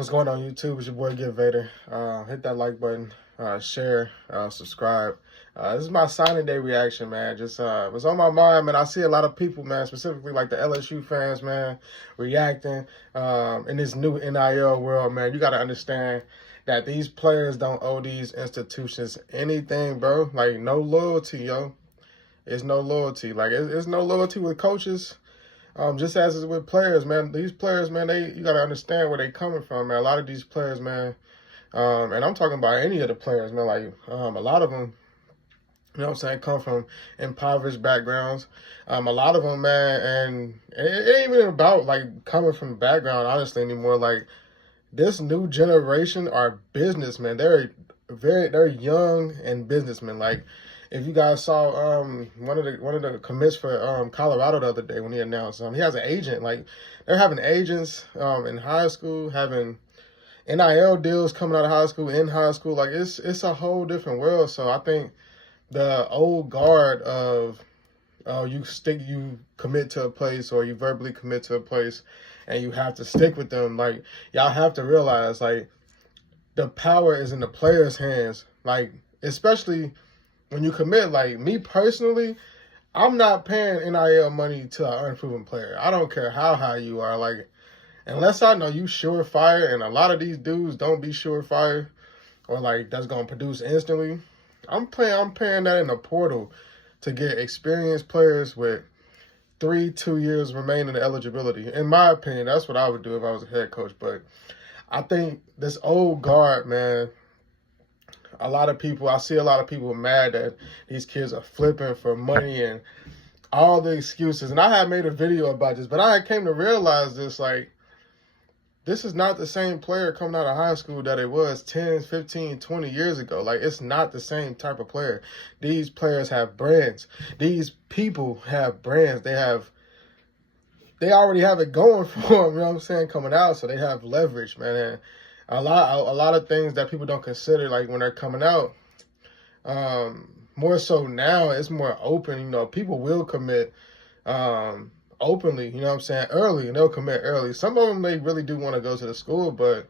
What's going on YouTube? It's your boy Get Vader. Hit that like button, share, subscribe. This is my signing day reaction, man. Just was on my mind, man. I see a lot of people, man, specifically like the LSU fans, man, reacting in this new NIL world, man. You got to understand that these players don't owe these institutions anything, bro. Like, no loyalty, yo. It's no loyalty. Like, it's no loyalty with coaches. Just as is with players, man. These players, man, you gotta understand where they coming from, man. A lot of these players, man, and I'm talking about any of the players, man. Like a lot of them, you know what I'm saying, come from impoverished backgrounds. A lot of them, man, and it ain't even about like coming from background, honestly, anymore. Like, this new generation are businessmen. They're young and businessmen. Like, if you guys saw one of the commits for Colorado the other day when he announced he has an agent. Like, they're having agents in high school, having NIL deals coming out of high school, in high school. Like, it's a whole different world. So I think the old guard of you commit to a place, or you verbally commit to a place and you have to stick with them. Like, y'all have to realize, like, the power is in the players' hands. Like, especially when you commit. Like, me personally, I'm not paying NIL money to an unproven player. I don't care how high you are. Like, unless I know you surefire, and a lot of these dudes don't be surefire, or like that's gonna produce instantly. I'm paying that in the portal to get experienced players with 2 years remaining eligibility. In my opinion, that's what I would do if I was a head coach. But I think this old guard, man, I see a lot of people mad that these kids are flipping for money and all the excuses. And I had made a video about this, but I came to realize this, like, this is not the same player coming out of high school that it was 10, 15, 20 years ago. Like, it's not the same type of player. These players have brands. These people have brands. They already have it going for them, you know what I'm saying, coming out. So they have leverage, man. And a lot of things that people don't consider, like, when they're coming out. More so now, it's more open. You know, people will commit openly, you know what I'm saying, early, and they'll commit early. Some of them, they really do want to go to the school, but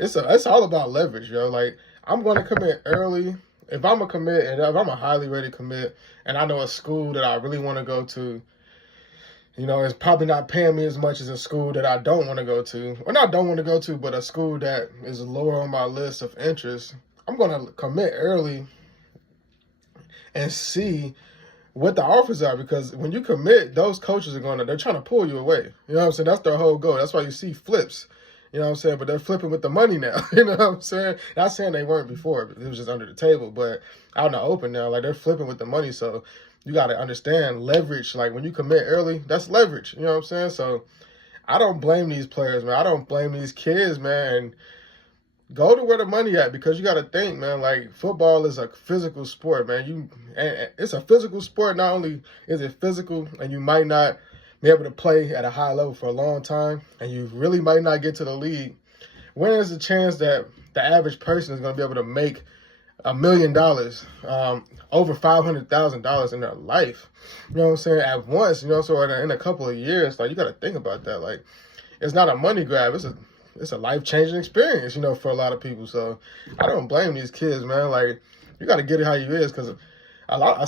it's all about leverage, yo. Like, I'm going to commit early. If I'm a commit, and if I'm a highly rated commit, and I know a school that I really want to go to, you know, it's probably not paying me as much as a school that I don't want to go to. Or not don't want to go to, but a school that is lower on my list of interest. I'm going to commit early and see what the offers are, because when you commit, those coaches they're trying to pull you away. You know what I'm saying? That's their whole goal. That's why you see flips. You know what I'm saying? But they're flipping with the money now. You know what I'm saying? Not saying they weren't before, it was just under the table. But out in the open now, like, they're flipping with the money. So you got to understand leverage. Like, when you commit early, that's leverage. You know what I'm saying? So I don't blame these players, man. I don't blame these kids, man. And go to where the money at, because you got to think, man, like, football is a physical sport, man. And it's a physical sport. Not only is it physical, and you might not be able to play at a high level for a long time, and you really might not get to the league, when is the chance that the average person is going to be able to make $1 million, over $500,000 in their life? You know what I'm saying? At once, you know, so in a couple of years. Like, you got to think about that. Like, it's not a money grab. It's a life-changing experience, you know, for a lot of people. So I don't blame these kids, man. Like, you got to get it how you is, because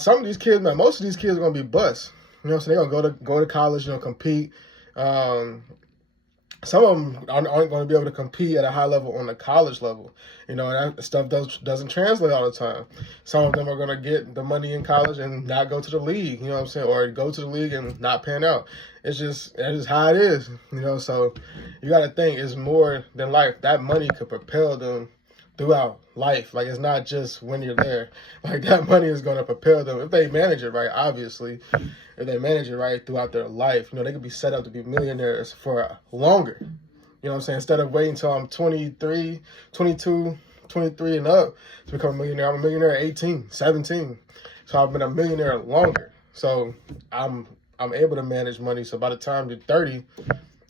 some of these kids, man, most of these kids are going to be busts. You know what I'm saying? They're going to go to college, you know, compete. Some of them aren't going to be able to compete at a high level on the college level. You know, that stuff doesn't translate all the time. Some of them are going to get the money in college and not go to the league, you know what I'm saying, or go to the league and not pan out. That's just how it is, you know. So you got to think, it's more than life. That money could propel them throughout life. Like, it's not just when you're there. Like, that money is going to propel them, if they manage it right, obviously. If they manage it right throughout their life, you know, they could be set up to be millionaires for longer. You know what I'm saying? Instead of waiting until I'm 23, 22, 23 and up to become a millionaire, I'm a millionaire at 18, 17. So I've been a millionaire longer. So I'm able to manage money. So by the time you're 30,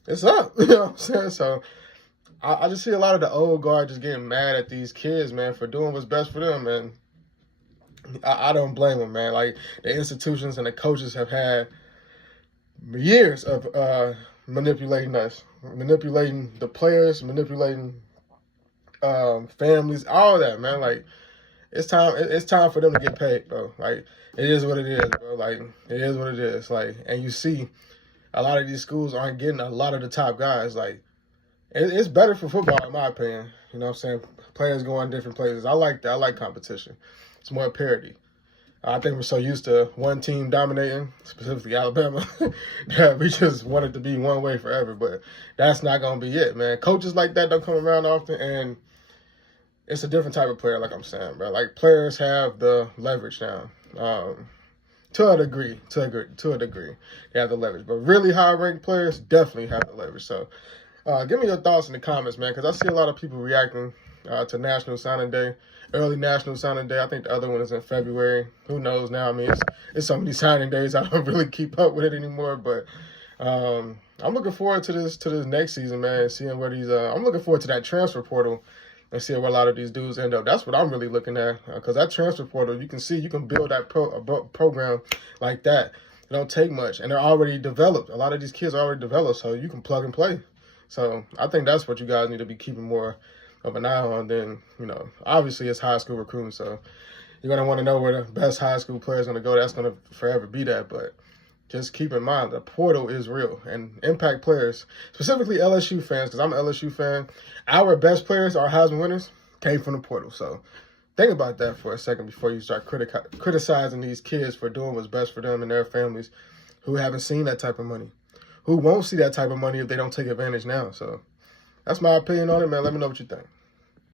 it's up. You know what I'm saying? So I just see a lot of the old guard just getting mad at these kids, man, for doing what's best for them, and I don't blame them, man. Like, the institutions and the coaches have had years of manipulating us. manipulating the players, manipulating families, all that, man. Like, it's time. It's time for them to get paid, bro. Like, it is what it is, bro. Like, it is what it is. Like, and you see, a lot of these schools aren't getting a lot of the top guys. Like, it's better for football, in my opinion. You know what I'm saying? Players going different places. I like that. I like competition. It's more parity. I think we're so used to one team dominating, specifically Alabama, that we just want it to be one way forever. But that's not going to be it, man. Coaches like that don't come around often, and it's a different type of player, like I'm saying, bro. Like, players have the leverage now. To a degree. They have the leverage. But really high-ranked players definitely have the leverage. So give me your thoughts in the comments, man, because I see a lot of people reacting to National Signing Day, early National Signing Day. I think the other one is in February. Who knows now? I mean, it's so many signing days. I don't really keep up with it anymore. But I'm looking forward to this next season, man, seeing where these I'm looking forward to that transfer portal and see where a lot of these dudes end up. That's what I'm really looking at, because that transfer portal, you can see you can build that program like that. It don't take much, and they're already developed. A lot of these kids are already developed, so you can plug and play. So I think that's what you guys need to be keeping more of an eye on. Then, obviously it's high school recruiting, so you're going to want to know where the best high school players are going to go. That's going to forever be that, but just keep in mind the portal is real, and impact players, specifically LSU fans, because I'm an LSU fan, our best players, our Heisman winners, came from the portal. So think about that for a second before you start criticizing these kids for doing what's best for them and their families who haven't seen that type of money, who won't see that type of money if they don't take advantage now. So that's my opinion on it, man. Let me know what you think.